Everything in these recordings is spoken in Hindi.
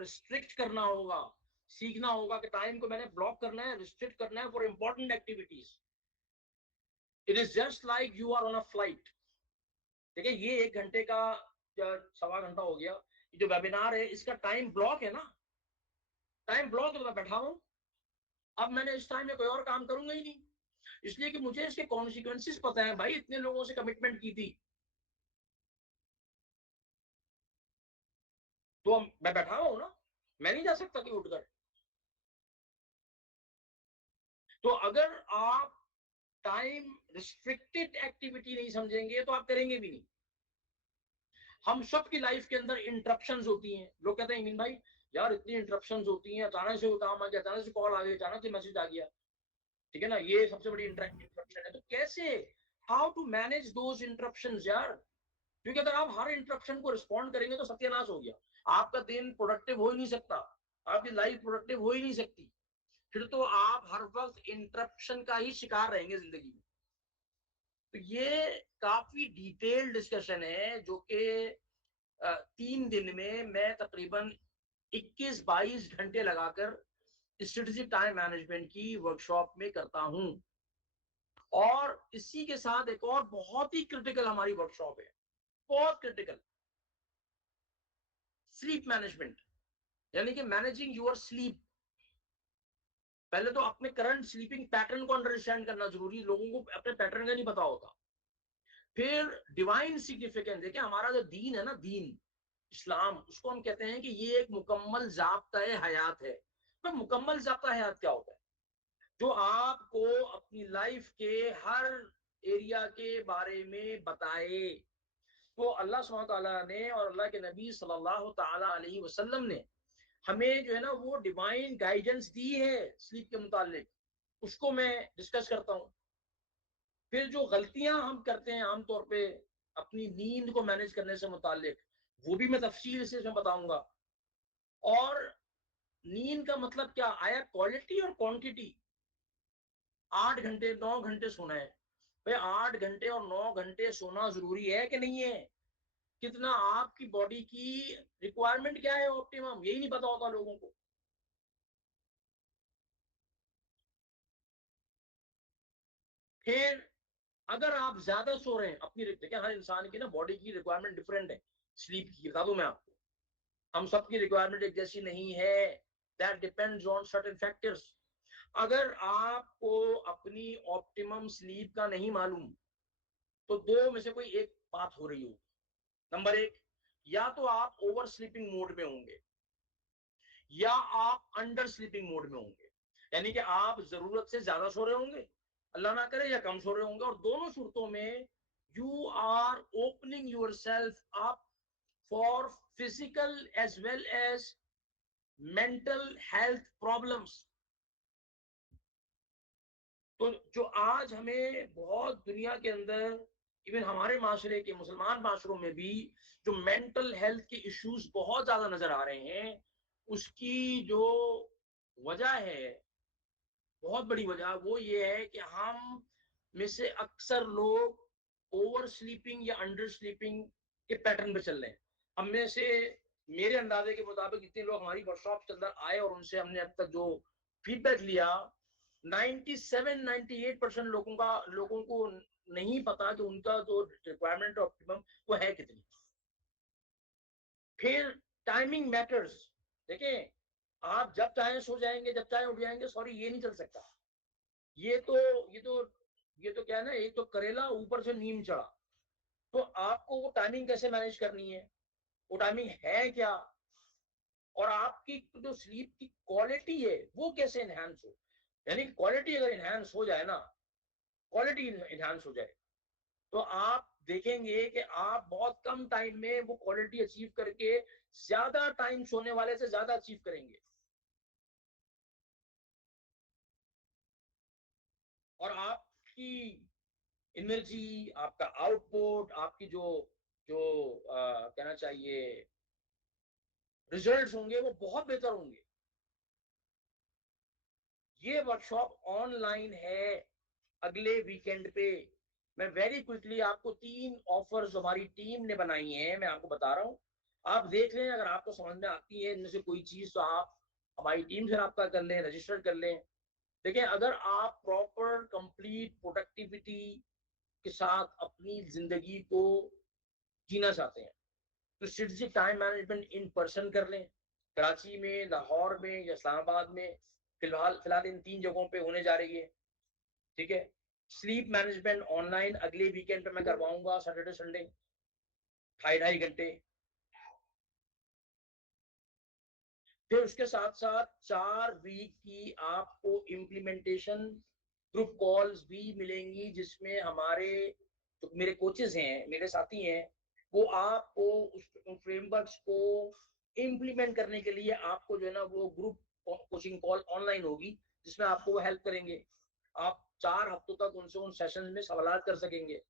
रिस्ट्रिक्ट करना होगा, सीखना होगा कि टाइम को मैंने ब्लॉक करना है, रिस्ट्रिक्ट करना है for important activities. It is just like you are on a flight. देखिए ये 1 घंटे का या सवा घंटा हो गया, ये जो वेबिनार है इसका टाइम ब्लॉक है ना, टाइम ब्लॉक है तो मैं बैठा हूं। अब मैंने इस टाइम में कोई और काम करूंगा ही नहीं, इसलिए कि मुझे इसके कॉन्सिक्वेंसेस पता है। भाई इतने लोगों से कमिटमेंट की थी, तो मैं बैठा हूं ना, मैं नहीं जा सकता कि उठकर। तो अगर आप टाइम रिस्ट्रिक्टेड एक्टिविटी नहीं समझेंगे तो आप करेंगे भी नहीं। हम सबकी लाइफ के अंदर इंटरप्शंस होती हैं। लोग कहते हैं इमिन भाई यार इतनी इंटरप्शंस होती हैं, अचानक से वो काम आ गया, अचानक से कॉल आ गई, अचानक से मैसेज आ गया, ठीक है ना, ये सबसे बड़ी इंटरप्शन है। तो कैसे, how to manage those interruptions यार? क्योंकि अगर आप हर इंटरप्शन को रिस्पॉन्ड करेंगे तो सत्यानाश हो गया, आपका दिन प्रोडक्टिव हो ही नहीं सकता, आपकी लाइफ प्रोडक्टिव हो ही नहीं सकती। फिर तो आप हर वक्त इंटरप्शन का ही शिकार रहेंगे जिंदगी में। तो ये काफी डिटेल्ड डिस्कशन है जो कि 3 दिन में मैं तकरीबन 21-22 घंटे लगाकर स्ट्रेटेजिक टाइम मैनेजमेंट की वर्कशॉप में करता हूं। और इसी के साथ एक और बहुत ही क्रिटिकल हमारी वर्कशॉप है, बहुत क्रिटिकल, स्लीप मैनेजमेंट, यानी कि मैनेजिंग योर स्लीप। पहले तो अपने करंट स्लीपिंग पैटर्न को अंडरस्टैंड करना जरूरी है, लोगों को अपने पैटर्न का नहीं पता होता। फिर डिवाइन सिग्निफिकेंस, देखिए हमारा जो दीन है ना, दीन इस्लाम, उसको हम कहते हैं कि ये एक मुकम्मल ज़ाब्ता हयात है। तो मुकम्मल ज़ाब्ता हयात क्या होता है? जो आपको अपनी लाइफ के हर एरिया के बारे में बताए। तो अल्लाह सुब्हानहू तआला ने और अल्लाह के नबी सल्लल्लाहु तआला अलैहि वसल्लम ने हमें जो है ना वो डिवाइन गाइडेंस दी है स्लीप के मुतालिक, उसको मैं डिस्कस करता हूँ। फिर जो गलतियां हम करते हैं आमतौर पे अपनी नींद को मैनेज करने से मुतालिक, वो भी मैं तफसील से इसमें बताऊंगा। और नींद का मतलब क्या आया, क्वालिटी और क्वांटिटी। 8 घंटे 9 घंटे सोना है, भाई 8 घंटे और 9 घंटे सोना जरूरी है कि नहीं है? कितना आपकी बॉडी की रिक्वायरमेंट क्या है ऑप्टिमम, यही नहीं पता होता लोगों को। फिर अगर आप ज्यादा सो रहे हैं, अपनी देखिए हर इंसान की ना बॉडी की रिक्वायरमेंट डिफरेंट है स्लीप की, बता दूं मैं आपको, हम सबकी रिक्वायरमेंट एक जैसी नहीं है। That depends on certain factors. अगर आपको अपनी ऑप्टिमम स्लीप का नहीं मालूम तो दो में से कोई एक बात हो रही होगी। नंबर एक, या तो आप ओवर स्लीपिंग मोड में होंगे या आप अंडर स्लीपिंग मोड में होंगे, यानी कि आप जरूरत से ज्यादा सो रहे होंगे, अल्लाह ना करे, या कम सो रहे होंगे। और दोनों सूरतों में you are opening yourself up for physical as well as mental health problems. तो जो आज हमें बहुत दुनिया के अंदर, इवन हमारे माशरे के मुसलमान माशरों में भी जो मेंटल हेल्थ के इश्यूज बहुत ज्यादा नजर आ रहे हैं, उसकी जो वजह है, बहुत बड़ी वजह वो ये है कि हम में से अक्सर लोग ओवर स्लीपिंग या अंडर स्लीपिंग के पैटर्न पे चल रहे हैं। हम में से, मेरे अंदाजे के मुताबिक जितने लोग हमारी वर्कशॉप के अंदर आए और उनसे हमने अब तक जो फीडबैक लिया, 97-98% लोगों को नहीं पता कि उनका जो रिक्वायरमेंट ऑप्टिमम वो है कितनी। फिर टाइमिंग मैटर्स। देखिए आप जब चाहे सो जाएंगे, जब चाहे उठ जाएंगे, सॉरी ये नहीं चल सकता। ये तो ये तो ये तो क्या है ना, एक तो करेला ऊपर से नीम चढ़ा। तो आपको वो टाइमिंग कैसे मैनेज करनी है, वो टाइमिंग है क्या, और आपकी जो स्लीप की क्वालिटी है वो कैसे एनहांस हो। यानी क्वालिटी अगर एनहांस हो जाए ना, क्वालिटी एनहांस हो जाए, तो आप देखेंगे कि आप बहुत कम टाइम में वो क्वालिटी अचीव करके ज्यादा टाइम सोने वाले से ज्यादा अचीव करेंगे। और आपकी एनर्जी, आपका आउटपुट, आपकी जो जो कहना चाहिए रिजल्ट्स होंगे वो बहुत बेहतर होंगे। ये वर्कशॉप ऑनलाइन है अगले वीकेंड पे। मैं वेरी क्विकली आपको 3 ऑफर्स हमारी टीम ने बनाई हैं, मैं आपको बता रहा हूं। आप देख लें, अगर आपको समझ में आती है इनमें से कोई चीज़ तो आप हमारी टीम से रब्ता कर लें, रजिस्टर कर लें। देखिए, अगर आप प्रॉपर कंप्लीट प्रोडक्टिविटी के साथ अपनी ज़िंदगी को जीना चाहते हैं, तो strategic time management in person कर लें। कराची में, लाहौर में या इस्लामाबाद में फिलहाल इन 3 जगहों पे होने जा रही है, ठीक है? स्लीप मैनेजमेंट ऑनलाइन अगले वीकेंड पे मैं करवाऊँगा, सैटरडे, संडे, ढाई-ढाई घंटे। फिर उसके साथ-साथ 4 वीक की आपको इम्प्लीमेंटेशन ग्रुप कॉल्स भी मिलेंगी, जिसमें हमारे जो मेरे कोचेज़ हैं, मेरे साथी हैं, वो आपको उन फ्रेमवर्क्स को इम्प्लीमेंट करने के लिए आपको जो है ना वो ग्रुप कोचिंग कॉल ऑनलाइन होगी, जिसमें आपको वो हेल्प करेंगे। आप 4 हफ्तों तक उनसे उन सेशंस में सवालात कर सकेंगे।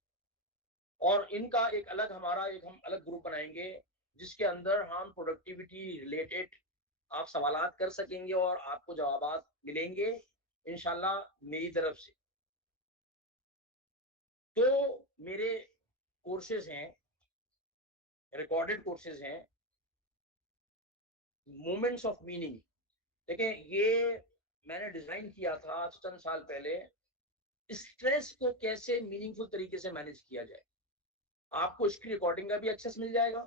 और इनका एक अलग हमारा एक हम अलग ग्रुप बनाएँगे, जिसके अंदर हम प्रोडक्टिविटी रिलेटेड आप सवालात कर सकेंगे और आपको जवाबात मिलेंगे इंशाल्लाह मेरी तरफ से। तो मेरे कोर्सेज़ हैं, रिकॉर्डेड कोर्सेज़ हैं, मोमेंट्स ऑफ मीनिंग। देखें, ये मैंने डिज़ाइन किया था आज चंद साल पहले, स्ट्रेस को कैसे मीनिंगफुल तरीके से मैनेज किया जाए। आपको इसकी रिकॉर्डिंग का भी एक्सेस मिल जाएगा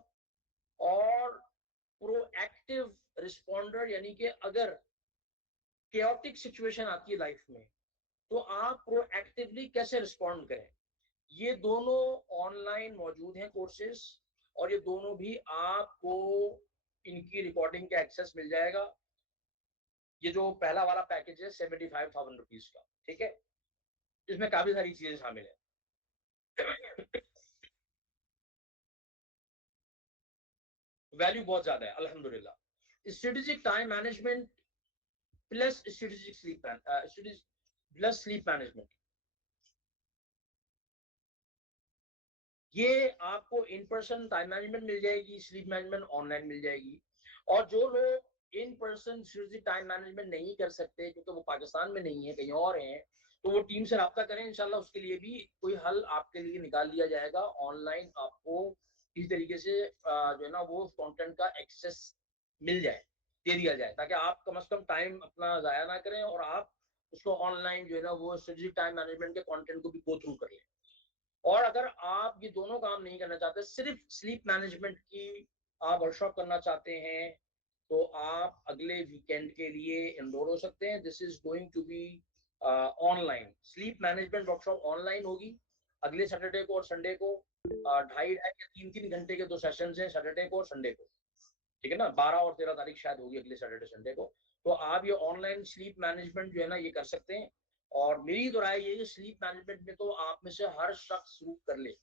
और प्रोएक्टिव रिस्पॉन्डर यानी कि अगर chaotic सिचुएशन आती है लाइफ में, तो आप प्रोएक्टिवली कैसे रिस्पॉन्ड करें। ये दोनों ऑनलाइन मौजूद हैं कोर्सेज, और ये दोनों भी आपको इनकी रिकॉर्डिंग का एक्सेस मिल जाएगा। ये जो पहला वाला पैकेज है 75,000 रुपीज का, ठीक है, इसमें काफी सारी चीजें शामिल है। वैल्यू बहुत ज्यादा है अल्हम्दुलिल्लाह। Strategic time management plus strategic plus sleep management, ये आपको इन पर्सन टाइम मैनेजमेंट मिल जाएगी, स्लीप मैनेजमेंट ऑनलाइन मिल जाएगी। और जो लोग in person strategic time management नहीं कर सकते क्योंकि वो पाकिस्तान में नहीं है, कहीं और हैं, तो वो टीम से रब्ता करें, इंशाल्लाह उसके लिए भी कोई हल आपके लिए निकाल दिया जाएगा। ऑनलाइन आपको इस तरीके से जो है ना वो कंटेंट का एक्सेस मिल जाए, दे दिया जाए, ताकि आप कम से कम टाइम अपना ज़ाया ना करें और आप उसको ऑनलाइन जो है ना वो स्ट्रेटेजिक टाइम मैनेजमेंट के कंटेंट को भी गो थ्रू कर लें। और अगर आप ये दोनों काम नहीं करना चाहते, सिर्फ स्लीप मैनेजमेंट की आप वर्कशॉप करना चाहते हैं, तो आप अगले वीकेंड के लिए एनरोल हो सकते हैं। This is going to be online sleep management workshop, online होगी अगले सैटरडे को और संडे को। ढाई ढाई या 3-3 घंटे के 2 सेशंस हैं, सैटरडे को और संडे को, ठीक है ना। 12 और 13 तारीख शायद होगी अगले सैटरडे संडे को। तो आप ये ऑनलाइन स्लीप मैनेजमेंट जो है ना ये कर सकते हैं। और मेरी तो राय ये है, स्लीप मैनेजमेंट में तो आप में से हर शख्स शुरू कर ले।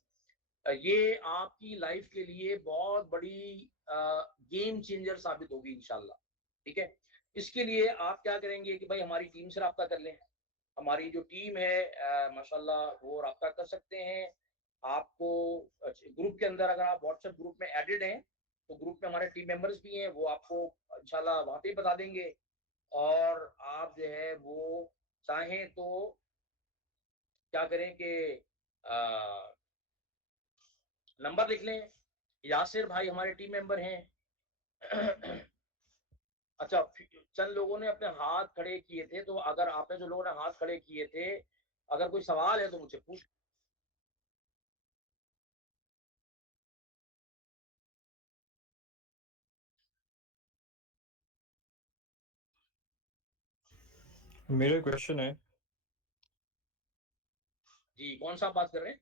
ये आपकी लाइफ के लिए बहुत बड़ी गेम चेंजर साबित होगी इंशाल्लाह, ठीक है। इसके लिए आप क्या करेंगे कि भाई हमारी टीम से रब्ता कर लें। हमारी जो टीम है माशाल्लाह वो रब्ता कर सकते हैं आपको। ग्रुप के अंदर अगर आप व्हाट्सएप ग्रुप में एडेड हैं, तो ग्रुप में हमारे टीम मेंबर्स भी हैं, वो आपको इंशाल्लाह वहाँ पे ही बता देंगे। और आप जो है वो चाहें तो क्या करें कि नंबर लिख लें। यासिर भाई हमारे टीम मेंबर हैं। अच्छा, चंद लोगों ने अपने हाथ खड़े किए थे, तो अगर आपने जो लोगों ने हाथ खड़े किए थे, अगर कोई सवाल है तो मुझसे पूछ। मेरा क्वेश्चन है। जी, कौन सा आप बात कर रहे हैं?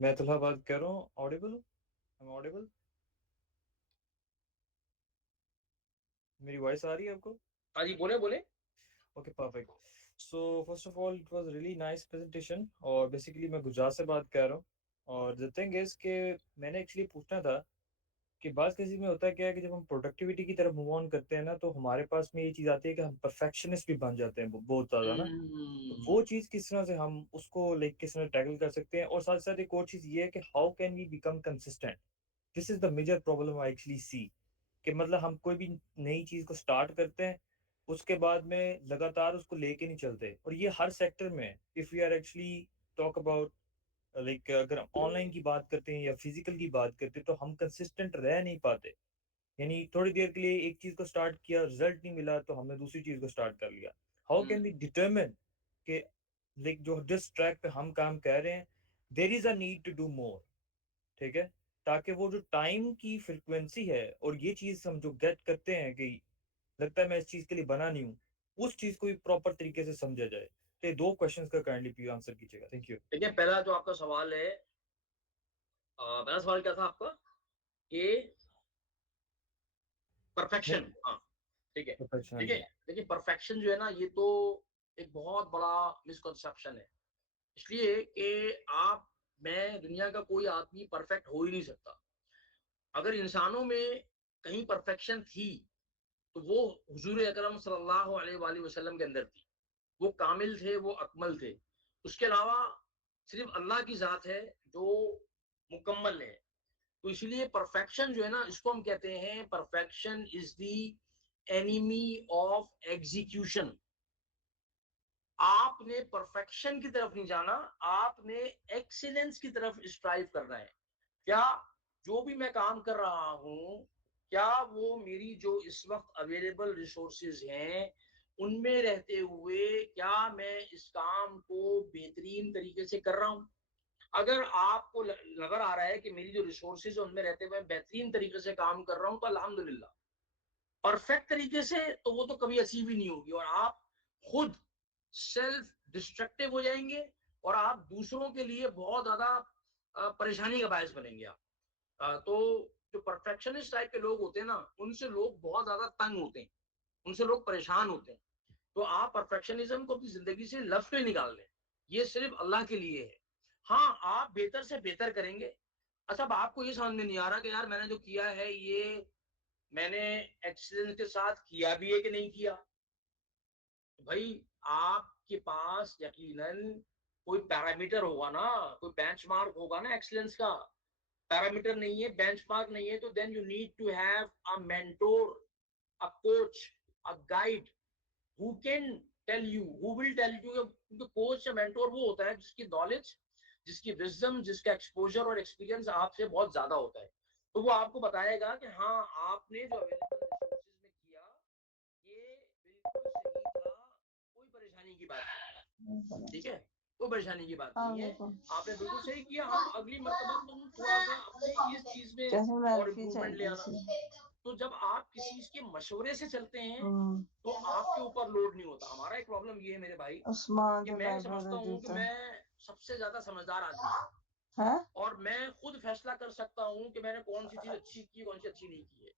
मैं तलहा बात कर रहा हूँ। ऑडिबल? I am audible? मेरी वॉइस आ रही है आपको? हाँ जी, बोले बोले। Okay, perfect. So first of all it was really nice presentation. और बेसिकली मैं गुजरात से बात कर रहा हूँ। और द थिंग इज कि मैंने एक्चुअली पूछना था कि बात किसी में होता है क्या है कि जब हम प्रोडक्टिविटी की तरफ मूव ऑन करते हैं ना, तो हमारे पास में ये चीज़ आती है कि हम परफेक्शनिस्ट भी बन जाते हैं बहुत ज़्यादा ना। तो वो चीज़ किस तरह से हम उसको लाइक किस तरह टैकल कर सकते हैं। और साथ साथ एक और चीज़ ये है कि how can we become consistent. This is the major problem I actually see. कि मतलब हम कोई भी नई चीज को स्टार्ट करते हैं, उसके बाद में लगातार उसको लेके नहीं चलते। और ये हर सेक्टर में if we are actually talk about like अगर हम ऑनलाइन की बात करते हैं या फिजिकल की बात करते हैं, तो हम कंसिस्टेंट रह नहीं पाते। यानी थोड़ी देर के लिए एक चीज को स्टार्ट किया, रिजल्ट नहीं मिला तो हमने दूसरी चीज को स्टार्ट कर लिया। हाउ कैन बी डिटरमिन कि लाइक जो जिस ट्रैक पे हम काम कर रहे हैं there is a need to do more, ठीक है, ताकि वो जो टाइम की फ्रिक्वेंसी है और ये चीज हम जो गेट करते हैं कि लगता है मैं इस चीज के लिए बना नहीं हूँ, उस चीज को भी प्रॉपर तरीके से समझा जाए। तो ये दो क्वेश्चंस का काइंडली प्लीज आंसर कीजिएगा। Thank you. देखिए, पहला जो आपका सवाल है, पहला सवाल क्या था आपका कि नहीं, परफेक्शन, हाँ, ठीक है। अच्छा, हाँ देखिए जी। देखिए, परफेक्शन जो है ना, ये तो एक बहुत बड़ा मिसकंसेप्शन है। इसलिए कि आप, मैं, दुनिया का कोई आदमी परफेक्ट हो ही नहीं सकता। अगर इंसानों में कहीं परफेक्शन थी तो वो हुजूर अकरम सल्लल्लाहु अलैहि वसल्लम के अंदर थी। वो कामिल थे, वो अकमल थे। उसके अलावा सिर्फ अल्लाह की ज़ात है जो मुकम्मल है। तो इसलिए परफेक्शन जो है ना, इसको हम कहते हैं, perfection is the enemy of execution. आपने परफेक्शन की तरफ नहीं जाना, आपने एक्सीलेंस की तरफ स्ट्राइव करना है। क्या जो भी मैं काम कर रहा हूँ, क्या वो मेरी जो इस वक्त अवेलेबल रिसोर्सेज हैं, उनमें रहते हुए क्या मैं इस काम को बेहतरीन तरीके से कर रहा हूँ? अगर आपको नजर आ रहा है कि मेरी जो रिसोर्सेज है उनमें रहते हुए बेहतरीन तरीके से काम कर रहा हूँ, तो अल्हम्दुलिल्लाह। परफेक्ट तरीके से तो वो तो कभी अचीव ही नहीं होगी, और आप खुद सेल्फ डिस्ट्रक्टिव हो जाएंगे, और आप दूसरों के लिए बहुत ज्यादा परेशानी का बायस बनेंगे आप। तो जो परफेक्शनिस्ट टाइप के लोग होते हैं ना, उनसे लोग बहुत ज्यादा तंग होते हैं, उनसे लोग परेशान होते हैं। तो आप परफेक्शनिज्म को अपनी जिंदगी से लफ्ज में निकाल लें। ये सिर्फ अल्लाह के लिए है। हाँ, आप बेहतर से बेहतर करेंगे। अच्छा, अब आपको ये समझ में नहीं आ रहा कि यार मैंने जो किया है ये मैंने एक्सीलेंस के साथ किया भी है कि नहीं किया। भाई, आपके पास यकीनन कोई पैरामीटर होगा ना, कोई बेंचमार्क होगा ना एक्सीलेंस का। पैरामीटर नहीं है, बेंचमार्क नहीं है, तो then you need to have a mentor, a coach, a guide, who can tell you, who will tell you. क्योंकि कोच या मेंटोर वो होता है जिसकी नॉलेज, जिसकी विजडम, जिसका एक्सपोजर और एक्सपीरियंस आपसे बहुत ज्यादा होता है। तो वो आपको बताएगा कि हाँ, आपने जो अवेलेबल रिसोर्सेज में किया ये बिल्कुल सही था, कोई परेशानी की बात नहीं। ठीक है, कोई परेशानी की बात नहीं है, आपने बिल्कुल सही किया। हाँ, अगली मर्तबा तुम थोड़ा सा अपने इस चीज में और इम्प्रूवमेंट ले आना। तो जब आप किसी चीज के मशवरे से चलते हैं तो आपके ऊपर लोड नहीं होता। हमारा एक प्रॉब्लम ये है मेरे भाई, कि मैं समझता हूँ कि मैं सबसे ज्यादा समझदार आदमी हूँ, और मैं खुद फैसला कर सकता हूँ कि मैंने कौन सी चीज अच्छी की, कौन सी अच्छी नहीं की है।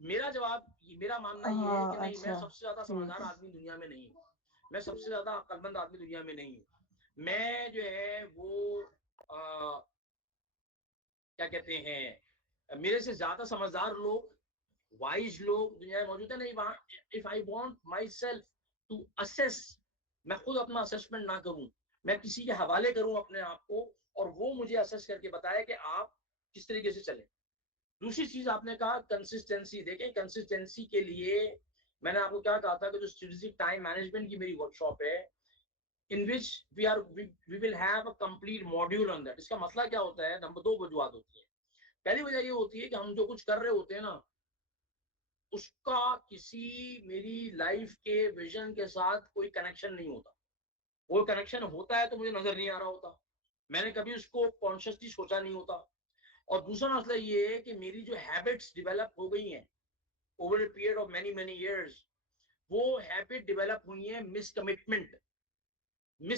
मेरा जवाब, मेरा मानना ये है कि नहीं, मैं सबसे ज्यादा समझदार आदमी दुनिया में नहीं हूँ, मैं सबसे ज्यादा अक्लमंद आदमी दुनिया में नहीं हूँ। मैं जो है वो क्या कहते हैं, मेरे से ज्यादा समझदार लोग, वाइज लोग दुनिया में मौजूद है। नहीं, if I want myself to assess, मैं खुद अपना असेसमेंट ना करूं, मैं किसी के हवाले करूं अपने आप को, और वो मुझे असेस करके बताए कि आप किस तरीके से चले। दूसरी चीज आपने कहा कंसिस्टेंसी। देखें, कंसिस्टेंसी के लिए मैंने आपको क्या कहा था कि जो स्ट्रेटेजिक टाइम मैनेजमेंट की मेरी वर्कशॉप है, in which we will have a complete module on that. इसका मतलब क्या होता है? नंबर दो वजूहत होती है। पहली वजह ये होती है कि हम जो कुछ कर रहे होते हैं ना, उसका किसी मेरी लाइफ के विजन के साथ कोई कनेक्शन नहीं होता। वो कनेक्शन होता है तो मुझे नजर नहीं आ रहा होता, मैंने कभी उसको कॉन्शियसली सोचा नहीं होता। और दूसरा मसला ये है कि मेरी जो हैबिट्स डेवलप हो गई हैं over a period of many many years, वो हैबिट डेवलप हुई है मिस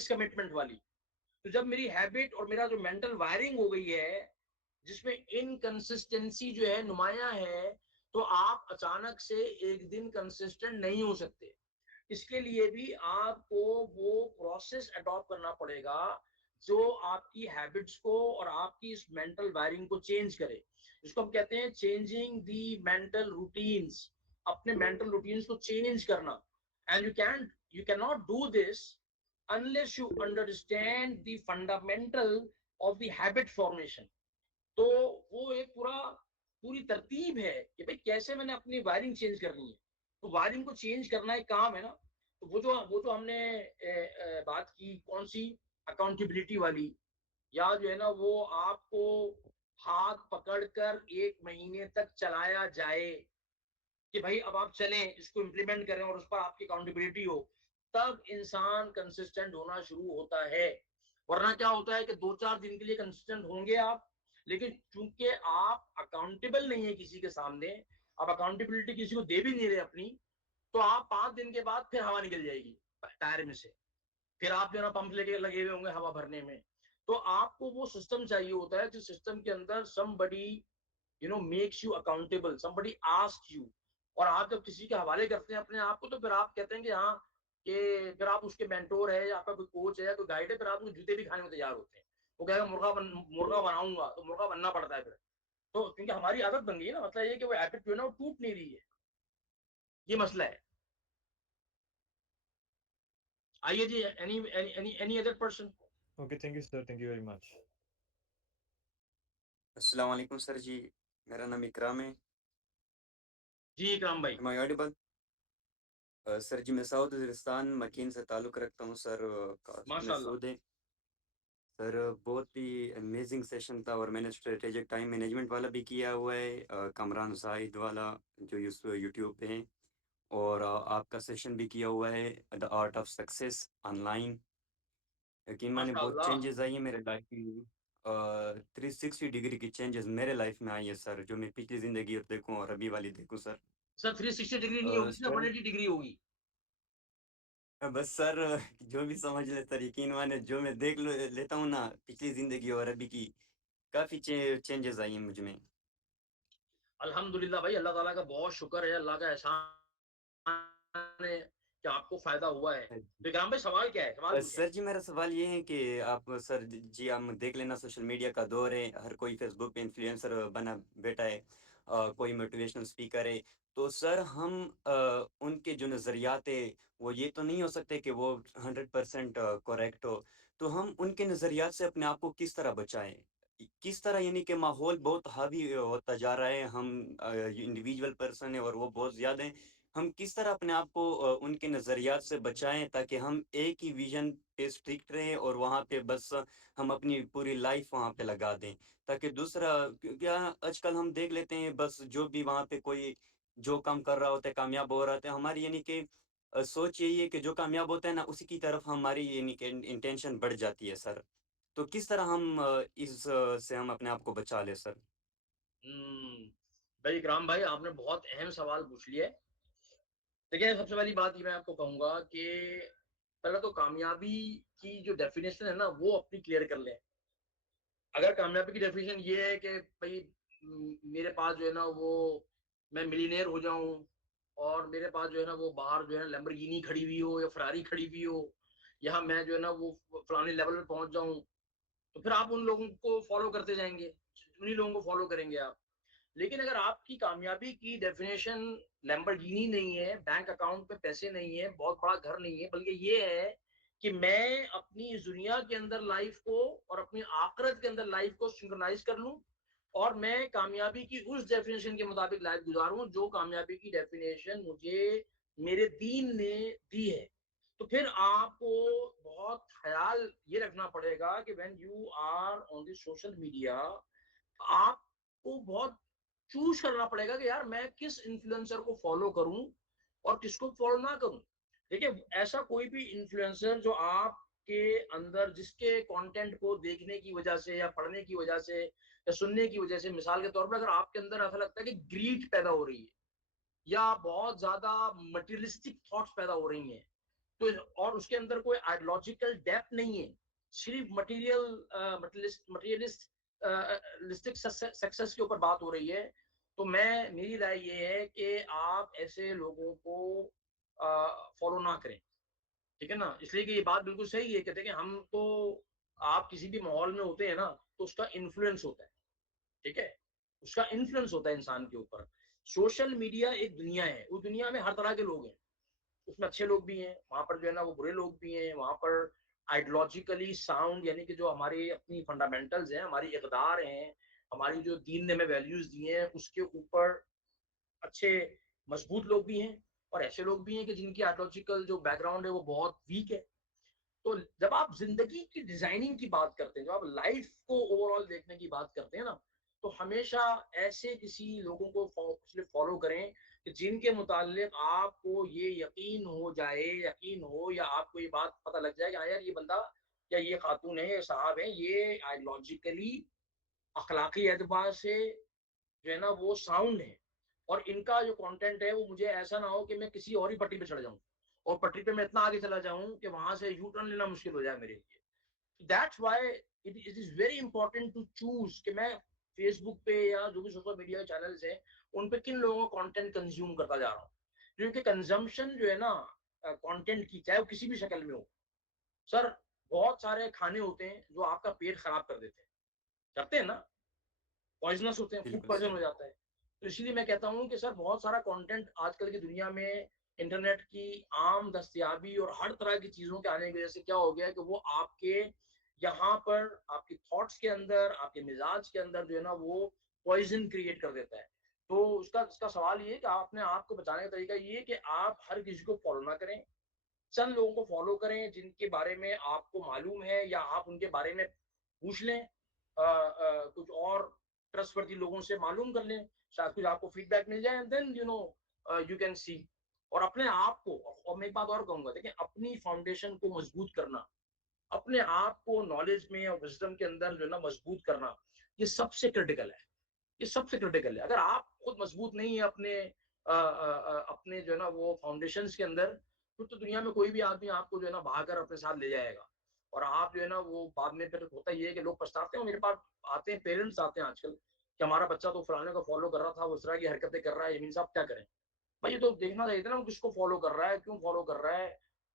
कमिटमेंट वाली। तो जब मेरी हैबिट और मेरा जो मेंटल वायरिंग हो गई है जिसमें इनकंसिस्टेंसी जो है नुमाया है, तो आप अचानक से एक दिन कंसिस्टेंट नहीं हो सकते। इसके लिए भी आपको वो प्रोसेस अडॉप्ट करना पड़ेगा जो आपकी हैबिट्स को और आपकी इस मेंटल वायरिंग को चेंज करे। इसको हम कहते हैं चेंजिंग दी मेंटल रूटीन्स। अपने मेंटल रूटीन्स को चेंज करना। And you can not do this unless you understand the fundamental of the habit formation। तो वो एक पूरी तरतीब है कि भाई कैसे मैंने अपनी वायरिंग चेंज करनी है। तो वायरिंग को चेंज करना एक काम है ना। तो वो जो हमने बात की कौन सी, अकाउंटेबिलिटी वाली, या जो है ना वो आपको हाथ पकड़कर 1 महीने तक चलाया जाए कि भाई अब आप चलें, इसको इम्प्लीमेंट करें और उस पर आपकी अकाउंटेबिलिटी हो, तब इंसान कंसिस्टेंट होना शुरू होता है। वरना क्या होता है कि 2-4 दिन के लिए कंसिस्टेंट होंगे आप, लेकिन चूंकि आप अकाउंटेबल नहीं है किसी के सामने, आप अकाउंटेबिलिटी किसी को दे भी नहीं रहे अपनी, तो आप 5 दिन के बाद फिर हवा निकल जाएगी टायर में से। फिर आप जो है ना पंप लेके लगे हुए होंगे हवा भरने में। तो आपको वो सिस्टम चाहिए होता है जिस सिस्टम के अंदर somebody makes you accountable, somebody ask you. और आप जब किसी के हवाले करते हैं अपने आप को, तो फिर आप कहते हैं कि हाँ, कि फिर आप उसके मेंटोर है या आपका कोई कोच है या कोई गाइड है, फिर आप उनको जूते भी खाने में तैयार होते हैं। वो कहेगा मुर्गा बनाऊंगा, तो मुर्गा बनना पड़ता है फिर। तो क्योंकि हमारी आदत बन गई है ना, मतलब ये कि वो हैबिट जो है ना वो टूट नहीं रही है, ये मसला है। आइए जी, any other person. Okay, thank you, sir. Thank you very much. अस्सलाम वालेकुम सर जी, मेरा नाम इकराम है। जी इकराम भाई। Am I audible? सर जी, मैं साउथ वज़ीरिस्तान मकीन से ताल्लुक़ रखता हूँ सर। कासिम माशाल्लाह। मसूद है सर। बहुत ही अमेजिंग सेशन था और मैंने स्ट्रेटेजिक टाइम मैनेजमेंट वाला भी किया हुआ है, कमरान जाहिद वाला जो यूट्यूब पे है। और आपका सेशन भी किया हुआ है the art of success online. यकीन माने बहुत माशाल्लाह। चेंजेस आई हैं मेरे लाइफ में। 360 डिग्री की चेंजेस मेरे लाइफ में आई है सर, जो मैं पिछली ज़िंदगी और देखूँ और अभी वाली देखूँ सर। सर 360 डिग्री नहीं होगी सर, सर 180 डिग्री होगी। बस सर, जो भी समझ ले सर, यकीन माने जो मैं देख लेता हूँ ना पिछली ज़िंदगी और अभी की, काफ़ी चेंजेस आई हैं मुझ में। अल्हम्दुलिल्लाह भाई, अल्लाह ताला का बहुत शुक्र है, अल्लाह का एहसान है कि आपको फ़ायदा हुआ है। तो इकराम भाई सवाल क्या है? सवाल पूछें। सर जी, मेरा सवाल ये है कि आप सर जी, आप देख लेना सोशल मीडिया का दौर है, हर कोई फेसबुक पे इन्फ्लुएंसर बना बैठा है, कोई मोटिवेशनल स्पीकर है। तो सर हम उनके जो नज़रियात है, वो ये तो नहीं हो सकते कि वो 100% करेक्ट हो। तो हम उनके नज़रियात से अपने आप को किस तरह बचाएं? किस तरह, यानी कि माहौल बहुत हावी होता जा रहा है, हम इंडिविजुअल पर्सन है और वो बहुत ज़्यादा है। हम किस तरह अपने आप को उनके नज़रियात से बचाएँ ताकि हम एक ही विज़न पे स्ट्रिक्ट रहें और वहाँ पे बस हम अपनी पूरी लाइफ़ वहाँ पे लगा दें। ताकि दूसरा, क्या आजकल हम देख लेते हैं, बस जो भी वहाँ पे कोई जो काम कर रहा होता है, कामयाब हो रहा होता है, हमारी यानी कि सोच यही है कि जो कामयाब होता है ना, उसी की तरफ हमारी यानी कि इंटेंशन बढ़ जाती है सर। तो किस तरह हम से हम अपने आप को बचा लें सर? हुँ। भाई इकराम भाई, आपने बहुत अहम सवाल पूछ लिया है। देखिए, सबसे पहली बात ये मैं आपको कहूँगा कि पहले तो कामयाबी की जो डेफ़िनेशन है ना, वो अपनी क्लियर कर लें। अगर कामयाबी की डेफ़िनेशन ये है कि भई मेरे पास जो है ना वो मैं मिलियनेयर हो जाऊँ और मेरे पास जो है ना वो बाहर जो है लैम्बोर्गिनी खड़ी हुई हो या फ़ेरारी खड़ी हुई हो, या मैं जो है ना वो फलाने लेवल पे पहुँच जाऊँ, तो फिर आप उन लोगों को फ़ॉलो करते जाएँगे, उन्हीं लोगों को फ़ॉलो करेंगे आप। लेकिन अगर आपकी कामयाबी की डेफिनेशन लैम्बोर्गिनी नहीं है, बैंक अकाउंट में पैसे नहीं है, बहुत बड़ा घर नहीं है, बल्कि ये है कि मैं अपनी इस दुनिया के अंदर लाइफ को और अपनी आखिरत के अंदर लाइफ को सिंक्रोनाइज कर लूं, और मैं कामयाबी की उस डेफिनेशन के मुताबिक लाइफ गुजारूं जो कामयाबी की डेफिनेशन मुझे मेरे दीन ने दी है। तो फिर आपको बहुत ख्याल ये रखना पड़ेगा कि when you are on the social media, आपको बहुत चूज करना पड़ेगा कि यार मैं किस इन्फ्लुएंसर को फॉलो करूं और किसको फॉलो ना करूं। देखिए, ऐसा कोई भी इन्फ्लुएंसर जो आपके अंदर जिसके कंटेंट को देखने की वजह से या पढ़ने की वजह से या सुनने की वजह से, मिसाल के तौर पर अगर आपके अंदर ऐसा लगता है कि ग्रीड पैदा हो रही है या बहुत ज्यादा मटेरियलिस्टिक थॉट्स पैदा हो रही हैं, तो और उसके अंदर कोई आइडियोलॉजिकल डेप्थ नहीं है, सिर्फ मटेरियलिस्टिक सक्सेस के ऊपर बात हो रही है, तो मैं मेरी राय ये है कि आप ऐसे लोगों को फॉलो ना करें। ठीक है ना, इसलिए कि ये बात बिल्कुल सही है, कहते हैं कि हम तो, आप किसी भी माहौल में होते हैं ना, तो उसका इन्फ्लुएंस होता है। ठीक है, उसका इन्फ्लुएंस होता है इंसान के ऊपर। सोशल मीडिया एक दुनिया है, उस दुनिया में हर तरह के लोग हैं, उसमें अच्छे लोग भी हैं, वहाँ पर जो है ना वो बुरे लोग भी हैं, वहाँ पर आइडियोलॉजिकली साउंड यानी कि जो हमारी अपनी फंडामेंटल्स हैं, हमारी इक़दार हैं, हमारी जो दीन ने हमें वैल्यूज़ दी हैं, उसके ऊपर अच्छे मजबूत लोग भी हैं, और ऐसे लोग भी हैं कि जिनकी आइडियोलॉजिकल जो बैकग्राउंड है वो बहुत वीक है। तो जब आप ज़िंदगी की डिज़ाइनिंग की बात करते हैं, जब आप लाइफ़ को ओवरऑल देखने की बात करते हैं ना, तो हमेशा ऐसे किसी लोगों को फॉलो करें कि जिनके मुतालिक आपको ये यकीन हो या आपको ये बात पता लग जाए कि हाँ यार ये बंदा या ये खातून है, ये साहब है, ये आइडियोलॉजिकली अखलाकी एतबार से जो है ना वो साउंड है और इनका जो कंटेंट है वो मुझे ऐसा ना हो कि मैं किसी और ही पटरी पे चढ़ जाऊं और पटरी पे मैं इतना आगे चला जाऊं कि वहां से यू टर्न लेना मुश्किल हो जाए मेरे लिए। That's why it is very important to choose कि मैं फेसबुक पे या जो भी सोशल मीडिया चैनल्स हैं उन पे किन लोगों का कंटेंट कंज्यूम करता जा रहा हूँ, क्योंकि कंजम्पशन जो है ना कंटेंट की, चाहे वो किसी भी शक्ल में हो, सर बहुत सारे खाने होते हैं जो आपका पेट खराब कर देते हैं, करते हैं ना, पॉइजनस होते हैं, फूड बिल्कुल पॉइजन सर। हो जाता है। तो इसलिए मैं कहता हूँ कि सर बहुत सारा कंटेंट आजकल की दुनिया में इंटरनेट की आम दस्तयाबी और हर तरह की चीज़ों के आने की वजह से क्या हो गया है कि वो आपके यहाँ पर आपके थॉट्स के अंदर, आपके मिजाज के अंदर जो है ना वो पॉइजन क्रिएट कर देता है। तो उसका इसका सवाल ये है कि आप अपने आप को बचाने का तरीका ये है कि आप हर किसी को फॉलो ना करें, चंद लोगों को फॉलो करें जिनके बारे में आपको मालूम है या आप उनके बारे में पूछ लें, कुछ और ट्रस्टवर्दी लोगों से मालूम कर लें, शायद कुछ आपको फीडबैक मिल जाए, देन यू कैन सी। और अपने आप को, और मैं एक बात और कहूंगा, देखिए अपनी फाउंडेशन को मजबूत करना, अपने आप को नॉलेज में और विजडम के अंदर जो है ना मजबूत करना, ये सबसे क्रिटिकल है, ये सबसे क्रिटिकल है। अगर आप खुद मजबूत नहीं है अपने जो है ना वो फाउंडेशंस के अंदर, तो दुनिया में कोई भी आदमी आपको जो है ना भागकर अपने साथ ले जाएगा और आप जो है ना वो बाद में फिर होता ये है कि लोग पछताते हैं। मेरे पास आते हैं, पेरेंट्स आते हैं आजकल कि हमारा बच्चा तो फलाने को फॉलो कर रहा था, वो इस तरह की हरकतें कर रहा है, यमीन साहब क्या करें? भाई ये तो देखना चाहिए था ना वो किसको फॉलो कर रहा है, क्यों फॉलो कर रहा है,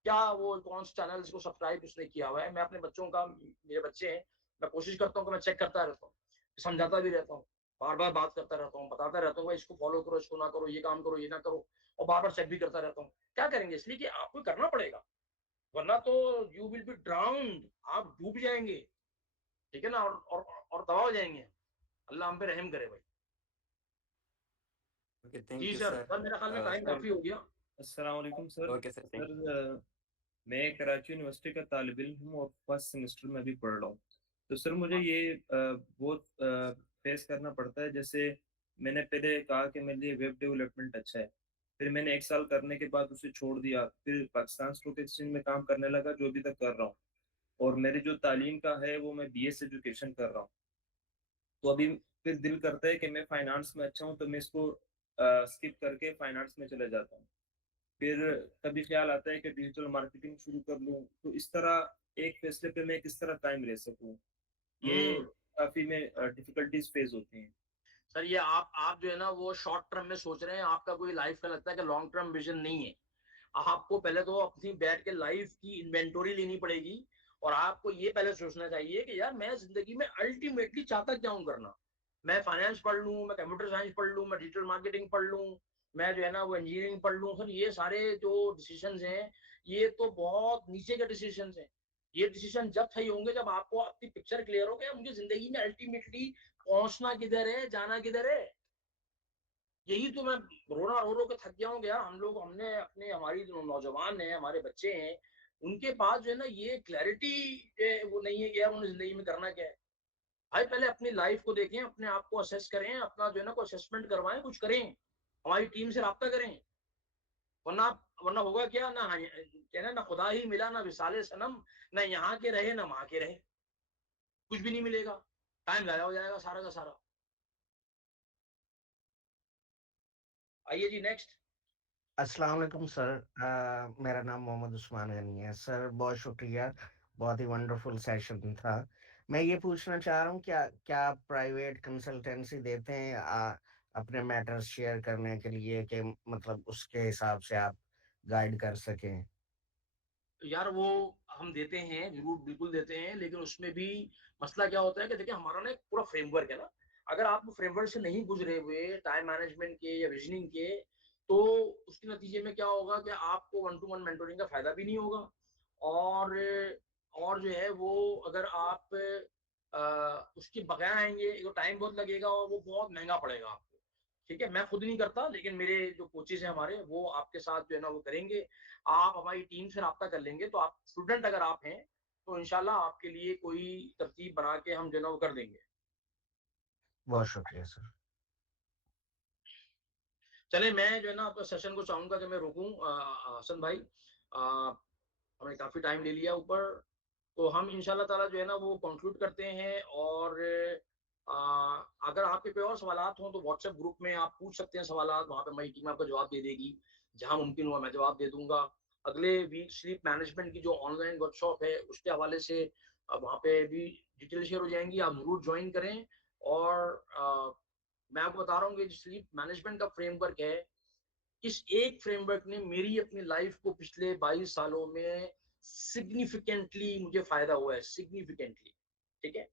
क्या वो कौन से चैनल्स को सब्सक्राइब उसने किया हुआ है। मैं अपने बच्चों का, मेरे बच्चे हैं, मैं कोशिश करता हूँ कि मैं चेक करता रहता हूँ, समझाता भी रहता हूँ, बार बार बात करता रहता हूँ, बताता रहता हूँ भाई इसको फॉलो करो, इसको ना करो, ये काम करो, ये ना करो, और बार बार चेक भी करता रहता हूँ। क्या करेंगे, इसलिए कि आपको करना पड़ेगा, वरना तो यू विल बी ड्राउन्ड, आप डूब जाएंगे, ठीक है ना, और दबा हो जाएंगे। अल्लाह हम पे रहम करे भाई। ओके, थैंक जी यू सर, सर। सर मेरा ख्याल में टाइम सर काफी हो गया। अस्सलाम वालेकुम sir. Okay sir, thank you. Sir मैं कराची यूनिवर्सिटी का तालिब इल्म हूँ और फर्स्ट सेमेस्टर में अभी पढ़ रहा हूँ। तो सर मुझे ये बहुत फेस करना पड़ता है। जैसे मैंने पहले कहा कि मेरे लिए वेब डेवलपमेंट अच्छा है, फिर मैंने एक साल करने के बाद उसे छोड़ दिया, फिर पाकिस्तान स्टॉक एक्सचेंज में काम करने लगा जो अभी तक कर रहा हूँ। और मेरी जो तालीम का है वो मैं बीएस एजुकेशन कर रहा हूँ। तो अभी फिर दिल करता है कि मैं फाइनेंस में अच्छा हूँ तो मैं इसको स्किप करके फाइनेंस में चले जाता हूँ। फिर कभी ख्याल आता है कि डिजिटल मार्केटिंग शुरू कर लूँ। तो इस तरह एक फैसले पे मैं किस तरह कायम रह सकूँ, ये हम्म। काफी में डिफिकल्टीज फेस होती हैं। सर ये आप जो है ना वो शॉर्ट टर्म में सोच रहे हैं, आपका कोई लाइफ का लगता है कि लॉन्ग टर्म विजन नहीं है। आपको पहले तो अपनी बैठ के लाइफ की इन्वेंटोरी लेनी पड़ेगी और आपको ये पहले सोचना चाहिए कि यार मैं जिंदगी में अल्टीमेटली चाहता क्या हूँ करना। मैं फाइनेंस पढ़ लूँ, मैं कंप्यूटर साइंस पढ़ लूँ, मैं डिजिटल मार्केटिंग पढ़ लूँ, मैं जो है ना वो इंजीनियरिंग पढ़ लूँ। सर ये सारे जो डिसीजन हैं ये तो बहुत नीचे के डिसीजन हैं। ये डिसीजन जब सही होंगे जब आपको अपनी पिक्चर क्लियर हो गया मुझे जिंदगी में अल्टीमेटली पहुंचना किधर है, जाना किधर है। यही तो मैं रो रो के थक गया हूँ यार। हम लोग, हमने अपने, हमारी जो नौजवान है, हमारे बच्चे हैं, उनके पास जो है ना ये क्लैरिटी वो नहीं है कि यार उन्हें जिंदगी में करना क्या है। भाई पहले अपनी लाइफ को देखें, अपने आप को असेस करें, अपना जो है ना कोई असेसमेंट करवाएं, कुछ करें, हमारी टीम से राब्ता करें। वरना वरना होगा क्या ना, कहना ना खुदा ही मिला ना विसाले सनम, ना यहाँ के रहे ना वहां के रहे, कुछ भी नहीं मिलेगा, टाइम जाया हो जाएगा सारा का सारा। आइए जी नेक्स्ट। अस्सलाम वालेकुम सर। मेरा नाम मोहम्मद उस्मान गनी है सर। बहुत शुक्रिया, बहुत ही वंडरफुल सेशन था। मैं ये पूछना चाह रहा हूँ क्या क्या आप प्राइवेट कंसल्टेंसी देते हैं अपने मैटर्स शेयर करने के लिए, कि मतलब उसके हिसाब से आप गाइड कर सकें? यार वो हम देते हैं, जरूर बिल्कुल देते हैं, लेकिन उसमें भी मसला क्या होता है कि देखिए हमारा ना एक पूरा फ्रेमवर्क है ना। अगर आप फ्रेमवर्क से नहीं गुजरे हुए टाइम मैनेजमेंट के या विजनिंग के, तो उसके नतीजे में क्या होगा कि आपको वन टू वन मेंटोरिंग का फायदा भी नहीं होगा। और और जो है वो अगर आप उसके बगैर आएंगे तो टाइम बहुत लगेगा और वो बहुत महंगा पड़ेगा आपको। ठीक है, मैं खुद नहीं करता लेकिन मेरे जो कोचेज हैं हमारे वो आपके साथ जो है ना वो करेंगे। आप हमारी टीम से राब्ता कर लेंगे तो आप स्टूडेंट अगर आप हैं तो इंशाल्लाह आपके लिए कोई तरतीब बना के हम जो है ना वो कर देंगे। बहुत शुक्रिया सर। चले मैं जो है ना आपका सेशन को चाहूंगा कि मैं रोकूं हसन भाई, हमने काफी टाइम ले लिया ऊपर, तो हम इंशाल्लाह ताला जो है ना वो कंक्लूड करते हैं। और अगर आपके कोई और सवालात हों तो व्हाट्सएप ग्रुप में आप पूछ सकते हैं सवालात, वहाँ पे हमारी टीम आपको जवाब दे देगी, जहाँ मुमकिन हुआ मैं जवाब दे दूंगा। अगले वीक स्लीप मैनेजमेंट की जो ऑनलाइन वर्कशॉप है उसके हवाले से वहाँ पे भी डिटेल शेयर हो जाएंगी, आप जरूर ज्वाइन करें। और मैं आपको बता रहा हूँ कि स्लीप मैनेजमेंट का फ्रेमवर्क है, इस एक फ्रेमवर्क ने मेरी अपनी लाइफ को पिछले 22 सालों में सिग्निफिकेंटली मुझे फायदा हुआ है, सिग्निफिकेंटली। ठीक है,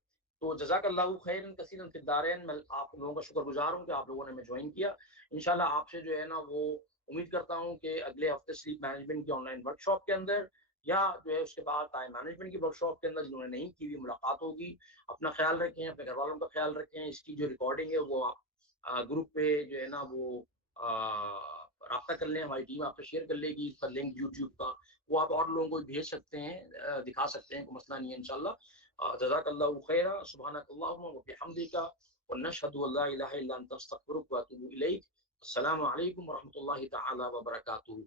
तो जज़ाकल्लाहु खैरन कसीरन फिद दारैन। मैं आप लोगों का शुक्रगुजार हूँ कि आप लोगों ने हमें ज्वाइन किया। इंशाल्लाह आपसे जो है ना वो उम्मीद करता हूँ कि अगले हफ्ते स्लीप मैनेजमेंट की ऑनलाइन वर्कशॉप के अंदर या जो है उसके बाद टाइम मैनेजमेंट की वर्कशॉप के अंदर जिन्होंने नहीं की हुई मुलाकात होगी। अपना ख्याल रखें, अपने घर वालों का ख्याल रखें। इसकी जो रिकॉर्डिंग है वो आप ग्रुप पे जो है ना वो राब्ता कर लें, हमारी टीम आपसे शेयर कर लेगी इसका लिंक यूट्यूब का, वो आप और लोगों को भी भेज सकते हैं, दिखा सकते हैं, कोई मसला नहीं है इंशाल्लाह। जज़ाकल्लाहु खैरा, सुब्हानकल्लाहुम्मा व बिहम्दिका व नशहदु अल्ला इलाहा इल्ला अंता अस्तगफिरुका व अतूबु इलैक। अस्सलामु अलैकुम व रहमतुल्लाहि तआला व बरकातुहू।